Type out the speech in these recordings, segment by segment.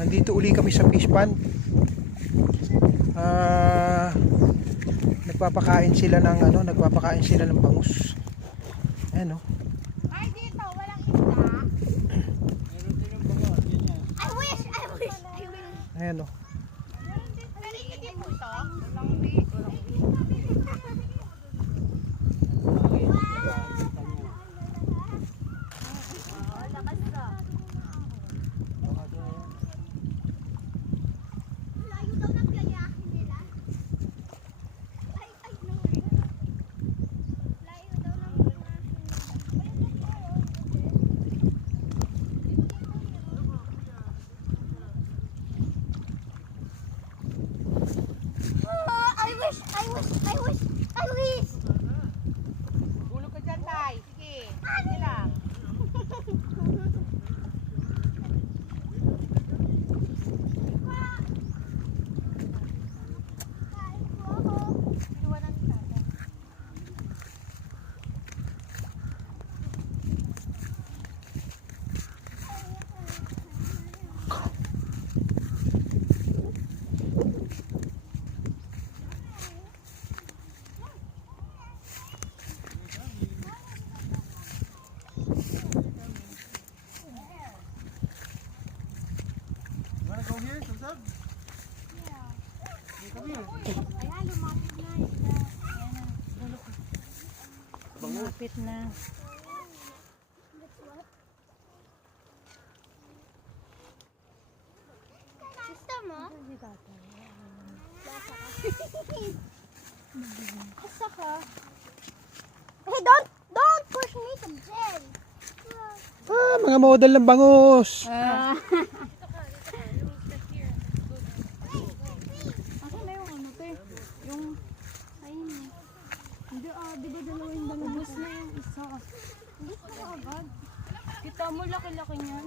Nandito uli kami sa fish pond. Nagpapakain sila ng nagpapakain sila ng bangus. Ayan oh. Ay, dito, walang isda. I wish. Ayan oh. Narinig din po ito. Layo daw ng biyayahin nila. Ay, no. Layo daw ng I wish. Hulog ka dyan, Tay. Sige. Sige lang. Inuwanan ni Tatay. Wanna go here, Sab? Ayan, lumapit na. Lumapit na. Gusto mo? Basa ka. Hey, don't push me to jail. Mga model ng bangus. Asan na yung ano, te? Yung, ayun. Hindi, di ba dalawa yung bangus na yung isa? Hindi ko na agad. Kita mo, laki-laki niyan.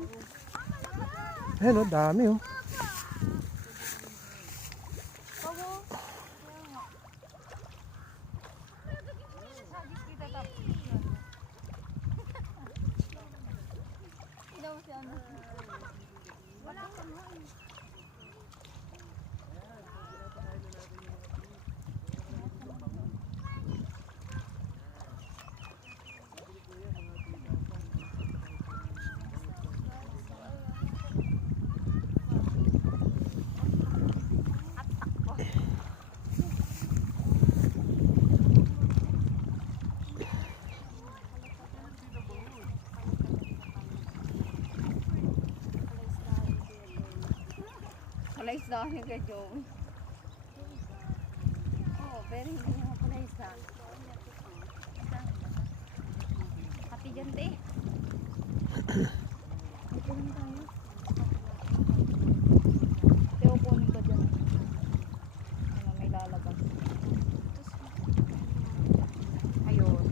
Ayan oh, dami oh. Palaisa ni ka, Joe. Oh, pero hindi niya mapalaisa. Happy dyan, te. Ito lang tayo. Teo, kunin ka dyan. Ano, may lalabas. Ayun.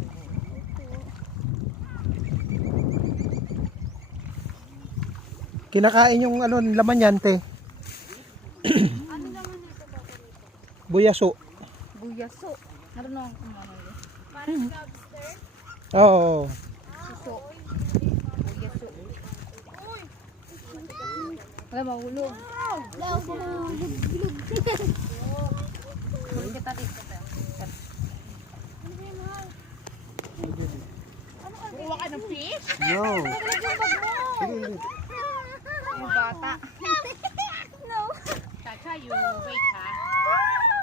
Kinakain yung laman yan, te. Ano naman ito ba rito? Buyaso. Buyaso. Marunong kung ano yun. Parang lobster? Oo. Suso. Buyaso. Wala, mahulog. Huwag kita dito. Kuha ka ng fish? Yo. Yung bata. No. Chacha, you wait ha.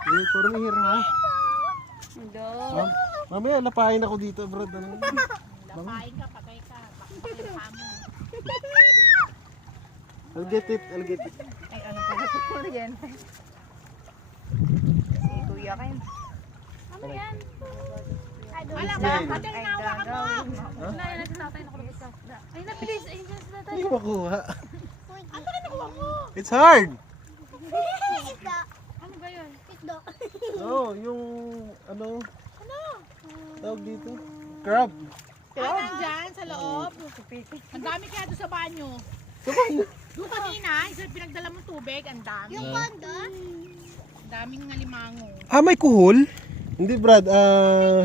Puro hihir ha. Hindi. Mamaya lapain ako dito, bro. Lapain ka, patay ka. Bakit yung pamo? I'll get it. Ay, ano pala ito kuryente? Si Kuya Ken. Ano yan? Wala ba? Patay na hawa ka mo. Wala yan natin natin nakulubos. Ay, nabilis. Ay, natin. Hindi ko makuha. Ano ka nakuha mo? It's hard. Isda. Ano ba yun? Isda. Oh, yung tawag dito? Crab. Ah, nandyan sa loob. Ang dami kaya doon sa banyo. Doon kanina, isa pinagdala mong tubig, ang dami. Yung panda? Ang daming ngalimango. May kuhol? Hindi, Brad.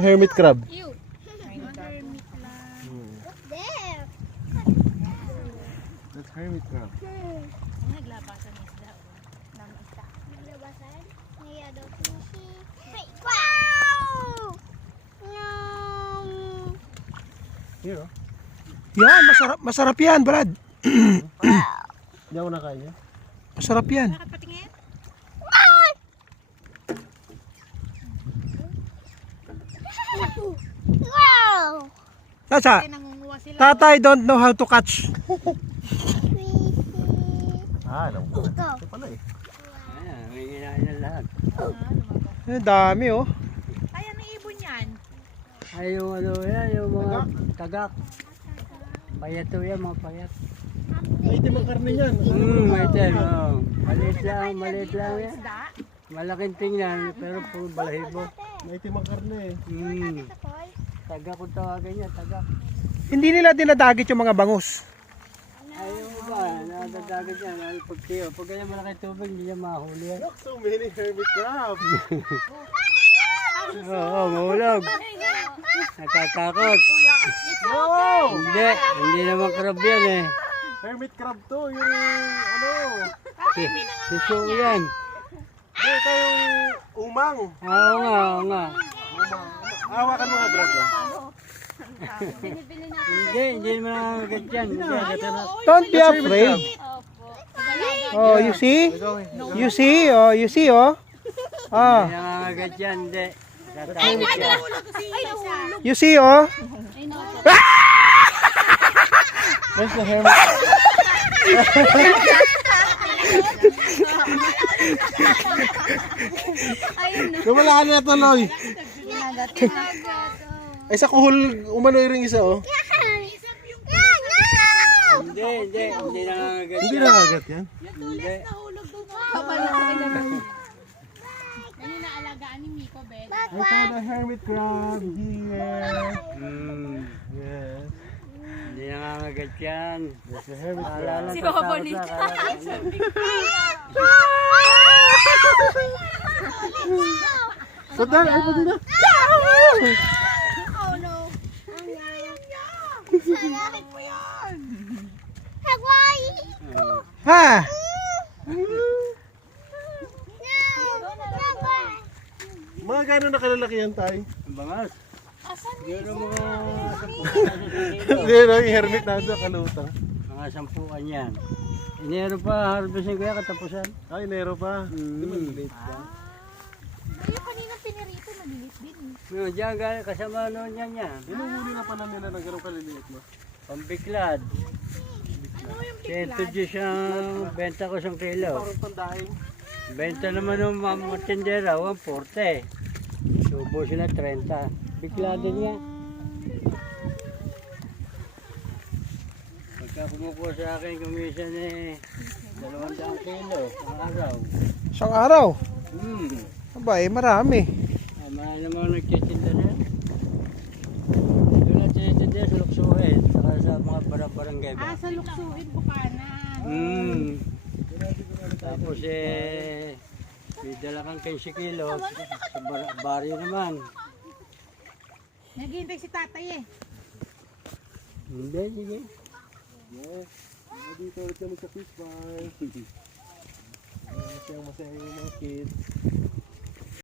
Hermit crab. Ew. Hermit lang. What's there? That's hermit crab. Ang naglabas sa Yan, masarap yan, Brad. Hindi ako nakaya. Masarap yan. Bakit patingin? Tasa, Kasi nangunguha sila. tatay don't know how to catch. Alam ko. Ito pala eh. Eh, dami oh. Ay, ano ibon yan? Ay, yung ano yan, yung mga tagak. Payat to yan, mga payat. May itim ang karne niyan. May ten, oh. Maliit lang yan. Isda? Malaking tingnan, pero puro balahibo. May itim ang karne eh. Tagak kung tawagan niya, tagak. Hindi nila dinadagit yung mga bangus. Ay, yung iba, nakadadagat yan. Ay, pag tiyo, pag ganyan malaking tubig, hindi niya mahuli yan. So many hermit crab. Oo, mahulog. Nakatakot. Wow! Hindi naman crab yan eh. Hermit crab to. Yung ano. Suso yan. Hindi, ito yung umang. Oo nga, oo nga. Hawakan mo nga Brad. Binibili natin. Hindi naman nakagat yan. Hindi nakagat yan. Don't be afraid. Oh, you see? You see? Oh, you see oh? Ah, Hindi nakagat yan, hindi. Tatawid yan. you see oh? Ay, naku. Where's the hermit? Ayun na. Lumalaan na tuloy. Kinagat. Ay sa kuhol, umano rin isa oh. Hindi nakagat Hindi yan. nakagat yan. Hindi. Papalaki naman. Yan yung naalagaan ni Miko, Bet. I found a hermit crab here. Yes. Hindi nakagat yan. There's a hermit crab. Alala, Si tatakot Papa Bonita. lang, akala ko So dahil, ay pati na. Oh no. Ha? Mga gano'n na kalalaki yan tayo? Ang bangas. Yun ang mga Hindi na, yung hermit na sa kalutang. mga sampuan yan. Inero pa, harvesting ko yan, katapusan. Ay, nero pa. Di ba late ka? Yung kanina pinirito, malilit din. Yung dyan, kasama noon yan yan. Inuhuli na pala nila ng gano'ng kaliliit mo. Pambiklad. Ano yung Ito dyan siyang benta ko isang kilo. Parang pandaing. Benta naman ng mga tindera, 140. Subo sila 30. Bigla din yan. Pagka kumukuha sa akin, kumisan eh, 200 kilo ang araw. Isang araw. Hmm. Aba, marami. Ay, mahal naman nagtitinda na yan. Doon nagtitinda sa Luksuhin, saka sa mga barang-barangay ba. sa luksuin Bukana. Hmm. Tapos may dala kang 15 kilo sa baryo naman. Naghihintay si tatay eh. Hindi, sige. Yes. Dito ulit kami sa fish bar. Masayang masaya yung mga kids.